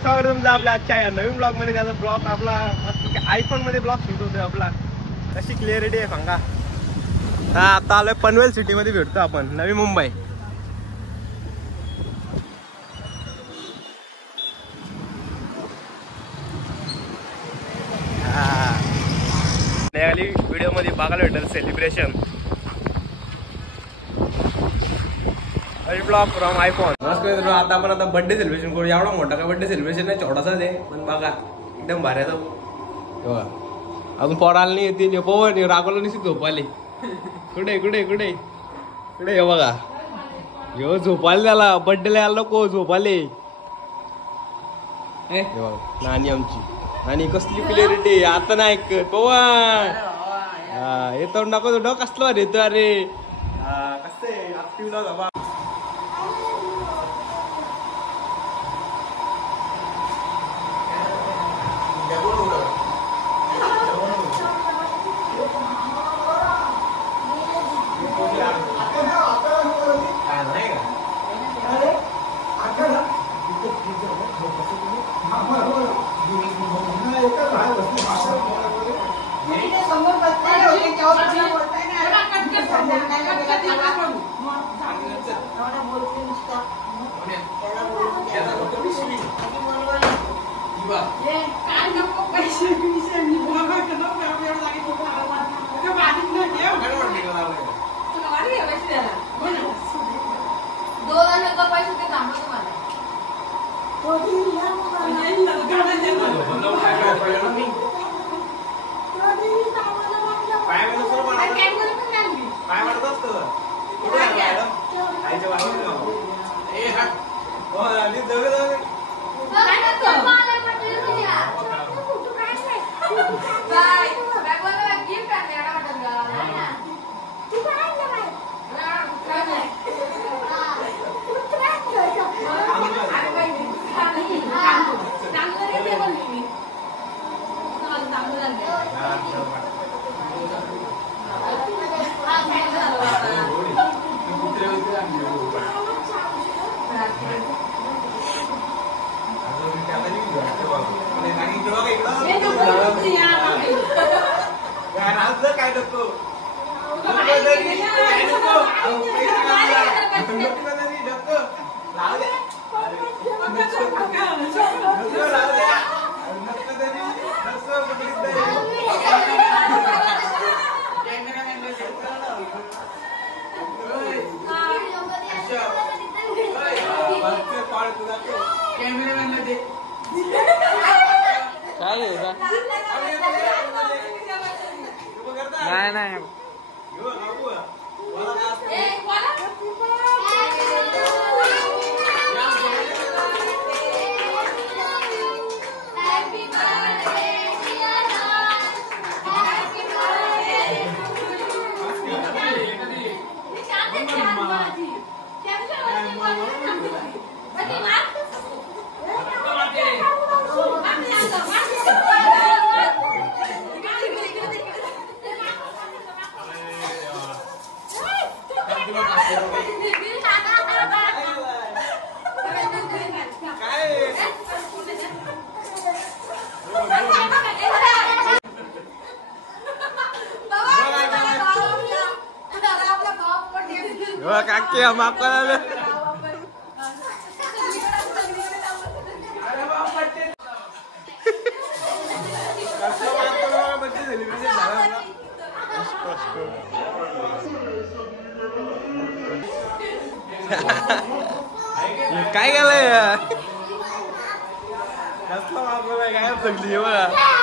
स्वागत तुमचं आपल्या आजच्या या नवीन ब्लॉग मध्ये. त्याचा ब्लॉग आपला आयफोन मध्ये ब्लॉग शूट होतोय आपला. कशी क्लिअरिटी आहे सांगा. हा आता आलोय पनवेल सिटी मध्ये भेटतो आपण, नवी मुंबई. व्हिडिओ मध्ये बघायला भेटेल सेलिब्रेशन ब्लॉग फ्रॉम आयफोन. नमस्कार, आता आपण बर्थडे सेलिब्रेशन करू. एवढा मोठा का बर्थडे सेलिब्रेशन नाही, छोटासा आहे पण बघा एकदम भारी आहे. अजून पोरा आला नाही येते पवन रागवला नाही झोपाले. कुठे कुठे कुठे कुठे हे बघा यो झोपाले त्याला बर्थडेला आला नको झोपाले. नानी आमची आणि कसली क्लिअरिटी आता नाही पवन. हा येतो नको डो कसलं भारी येतो. अरे कसं ऍक्टिव्ह काय नको काय नाही kaki sama makan. काय केलंय कसलं काय सगळी बघा.